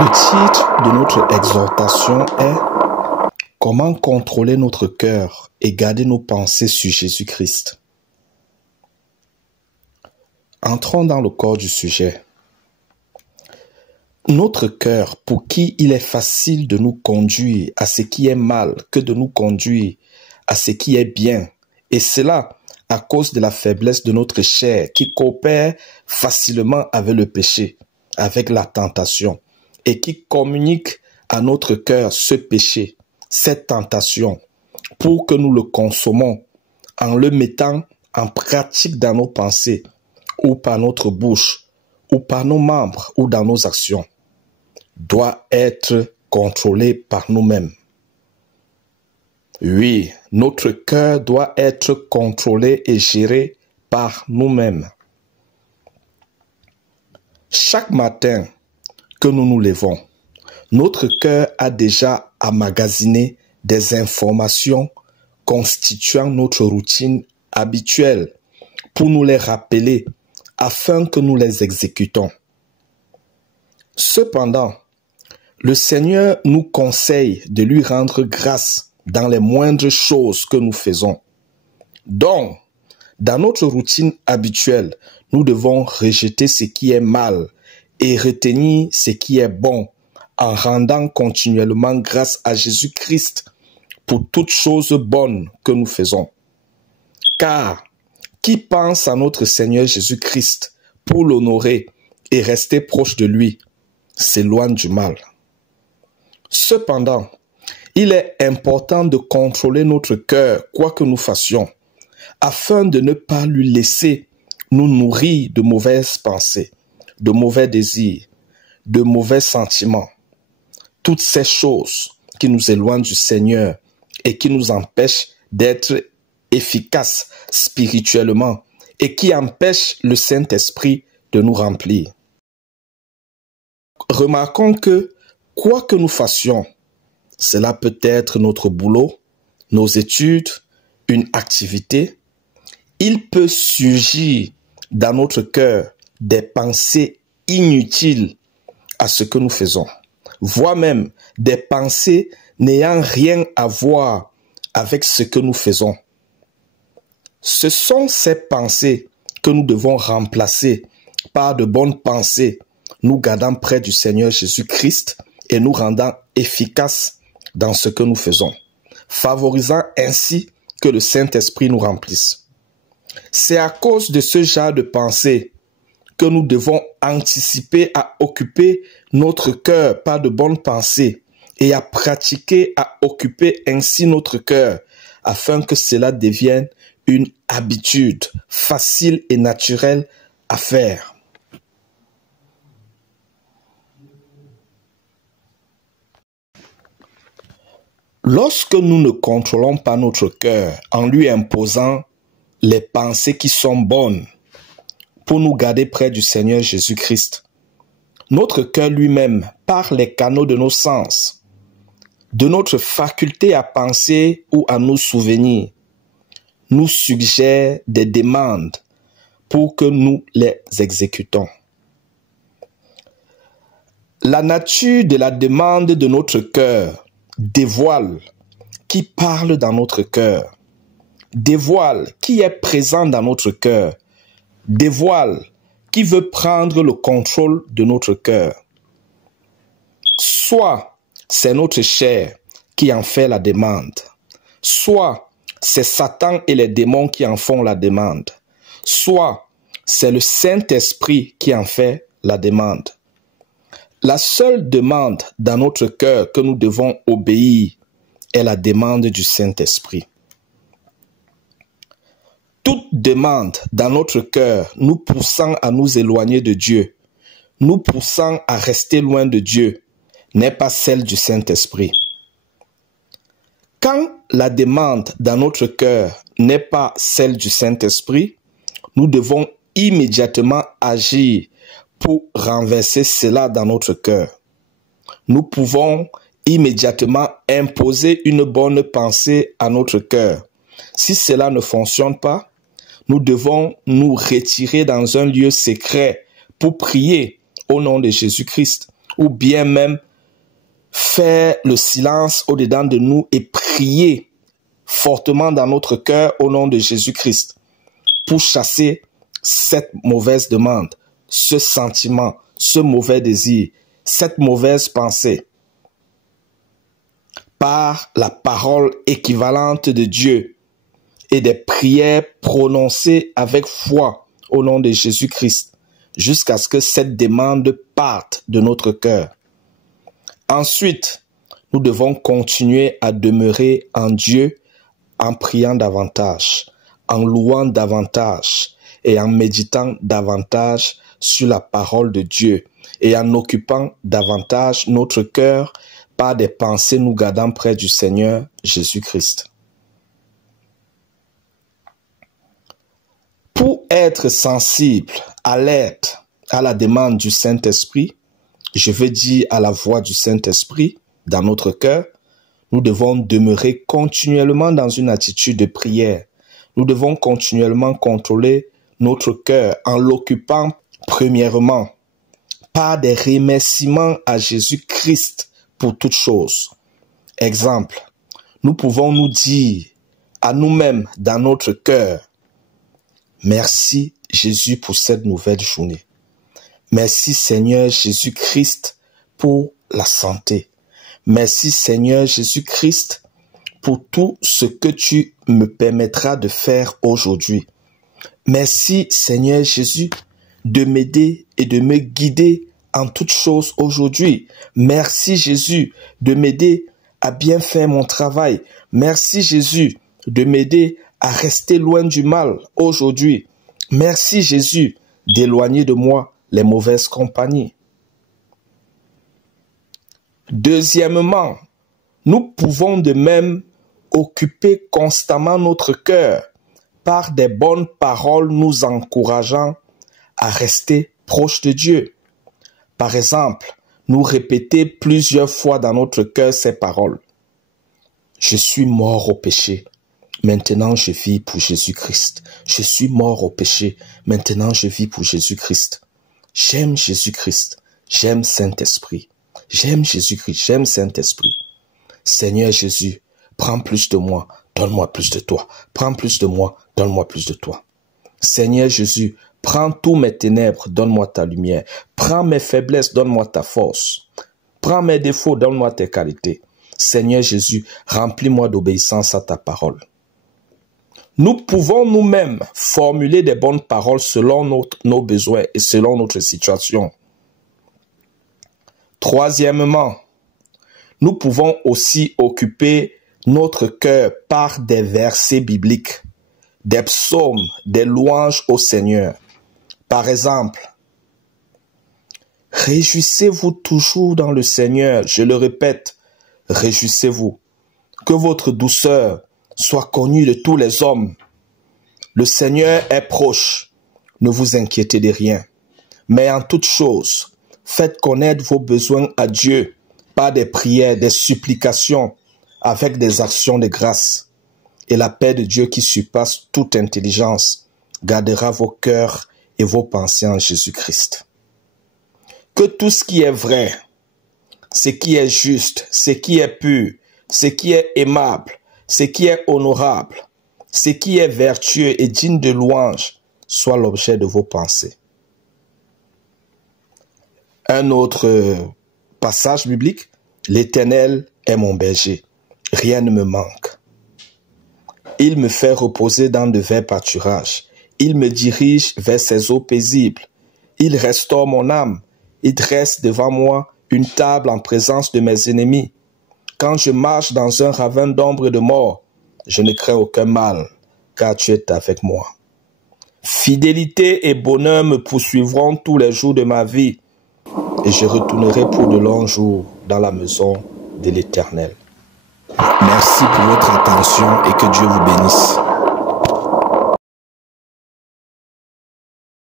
Le titre de notre exhortation est « Comment contrôler notre cœur et garder nos pensées sur Jésus-Christ ?» Entrons dans le corps du sujet. Notre cœur, pour qui il est facile de nous conduire à ce qui est mal que de nous conduire à ce qui est bien, et cela à cause de la faiblesse de notre chair qui coopère facilement avec le péché, avec la tentation, et qui communique à notre cœur ce péché, cette tentation, pour que nous le consommons en le mettant en pratique dans nos pensées, ou par notre bouche, ou par nos membres, ou dans nos actions, doit être contrôlé par nous-mêmes. Oui, notre cœur doit être contrôlé et géré par nous-mêmes. Chaque matin que nous nous levons, notre cœur a déjà emmagasiné des informations constituant notre routine habituelle pour nous les rappeler afin que nous les exécutons. Cependant, le Seigneur nous conseille de lui rendre grâce dans les moindres choses que nous faisons. Donc, dans notre routine habituelle, nous devons rejeter ce qui est mal et retenir ce qui est bon en rendant continuellement grâce à Jésus-Christ pour toutes choses bonnes que nous faisons. Car qui pense à notre Seigneur Jésus-Christ pour l'honorer et rester proche de lui s'éloigne du mal. Cependant, il est important de contrôler notre cœur, quoi que nous fassions, afin de ne pas lui laisser nous nourrir de mauvaises pensées, de mauvais désirs, de mauvais sentiments. Toutes ces choses qui nous éloignent du Seigneur et qui nous empêchent d'être efficaces spirituellement et qui empêchent le Saint-Esprit de nous remplir. Remarquons que, quoi que nous fassions, cela peut être notre boulot, nos études, une activité, il peut surgir dans notre cœur des pensées inutiles à ce que nous faisons, voire même des pensées n'ayant rien à voir avec ce que nous faisons. Ce sont ces pensées que nous devons remplacer par de bonnes pensées, nous gardant près du Seigneur Jésus-Christ et nous rendant efficaces dans ce que nous faisons, favorisant ainsi que le Saint-Esprit nous remplisse. C'est à cause de ce genre de pensée que nous devons anticiper à occuper notre cœur par de bonnes pensées et à pratiquer à occuper ainsi notre cœur afin que cela devienne une habitude facile et naturelle à faire. Lorsque nous ne contrôlons pas notre cœur en lui imposant les pensées qui sont bonnes pour nous garder près du Seigneur Jésus-Christ, notre cœur lui-même, par les canaux de nos sens, de notre faculté à penser ou à nous souvenir, nous suggère des demandes pour que nous les exécutons. La nature de la demande de notre cœur dévoile qui parle dans notre cœur, dévoile qui est présent dans notre cœur, dévoile qui veut prendre le contrôle de notre cœur. Soit c'est notre chair qui en fait la demande, soit c'est Satan et les démons qui en font la demande, soit c'est le Saint-Esprit qui en fait la demande. La seule demande dans notre cœur que nous devons obéir est la demande du Saint-Esprit. Toute demande dans notre cœur nous poussant à nous éloigner de Dieu, nous poussant à rester loin de Dieu, n'est pas celle du Saint-Esprit. Quand la demande dans notre cœur n'est pas celle du Saint-Esprit, nous devons immédiatement agir pour renverser cela dans notre cœur. Nous pouvons immédiatement imposer une bonne pensée à notre cœur. Si cela ne fonctionne pas, nous devons nous retirer dans un lieu secret pour prier au nom de Jésus-Christ ou bien même faire le silence au-dedans de nous et prier fortement dans notre cœur au nom de Jésus-Christ pour chasser cette mauvaise demande, ce sentiment, ce mauvais désir, cette mauvaise pensée par la parole équivalente de Dieu et des prières prononcées avec foi au nom de Jésus-Christ jusqu'à ce que cette demande parte de notre cœur. Ensuite, nous devons continuer à demeurer en Dieu en priant davantage, en louant davantage et en méditant davantage sur la parole de Dieu et en occupant davantage notre cœur par des pensées nous gardant près du Seigneur Jésus-Christ. Pour être sensible, alerte à la demande du Saint-Esprit, je veux dire à la voix du Saint-Esprit dans notre cœur, nous devons demeurer continuellement dans une attitude de prière. Nous devons continuellement contrôler notre cœur en l'occupant premièrement par des remerciements à Jésus-Christ pour toutes choses. Exemple, nous pouvons nous dire à nous-mêmes dans notre cœur, merci Jésus pour cette nouvelle journée. Merci Seigneur Jésus-Christ pour la santé. Merci Seigneur Jésus-Christ pour tout ce que tu me permettras de faire aujourd'hui. Merci Seigneur Jésus de m'aider et de me guider en toutes choses aujourd'hui. Merci Jésus de m'aider à bien faire mon travail. Merci Jésus de m'aider à rester loin du mal aujourd'hui. Merci Jésus d'éloigner de moi les mauvaises compagnies. Deuxièmement, nous pouvons de même occuper constamment notre cœur par des bonnes paroles nous encourageant à rester proche de Dieu. Par exemple, nous répéter plusieurs fois dans notre cœur ces paroles. Je suis mort au péché. Maintenant, je vis pour Jésus-Christ. Je suis mort au péché. Maintenant, je vis pour Jésus-Christ. J'aime Jésus-Christ. J'aime Saint-Esprit. J'aime Jésus-Christ. J'aime Saint-Esprit. Seigneur Jésus, prends plus de moi. Donne-moi plus de toi. Prends plus de moi. Donne-moi plus de toi. Seigneur Jésus, prends tous mes ténèbres. Donne-moi ta lumière. Prends mes faiblesses. Donne-moi ta force. Prends mes défauts. Donne-moi tes qualités. Seigneur Jésus, remplis-moi d'obéissance à ta parole. Nous pouvons nous-mêmes formuler des bonnes paroles selon nos besoins et selon notre situation. Troisièmement, nous pouvons aussi occuper notre cœur par des versets bibliques, des psaumes, des louanges au Seigneur. Par exemple, « Réjouissez-vous toujours dans le Seigneur », je le répète, « Réjouissez-vous, que votre douceur soit connue de tous les hommes. Le Seigneur est proche, ne vous inquiétez de rien, mais en toutes choses, faites connaître vos besoins à Dieu par des prières, des supplications, avec des actions de grâce. Et la paix de Dieu qui surpasse toute intelligence gardera vos cœurs et vos pensées en Jésus-Christ. » Que tout ce qui est vrai, ce qui est juste, ce qui est pur, ce qui est aimable, ce qui est honorable, ce qui est vertueux et digne de louange, soit l'objet de vos pensées. Un autre passage biblique, « L'Éternel est mon berger, rien ne me manque. Il me fait reposer dans de verts pâturages, il me dirige vers ses eaux paisibles, il restaure mon âme, il dresse devant moi une table en présence de mes ennemis. Quand je marche dans un ravin d'ombre et de mort, je ne crains aucun mal, car tu es avec moi. Fidélité et bonheur me poursuivront tous les jours de ma vie, et je retournerai pour de longs jours dans la maison de l'Éternel. Merci pour votre attention et que Dieu vous bénisse.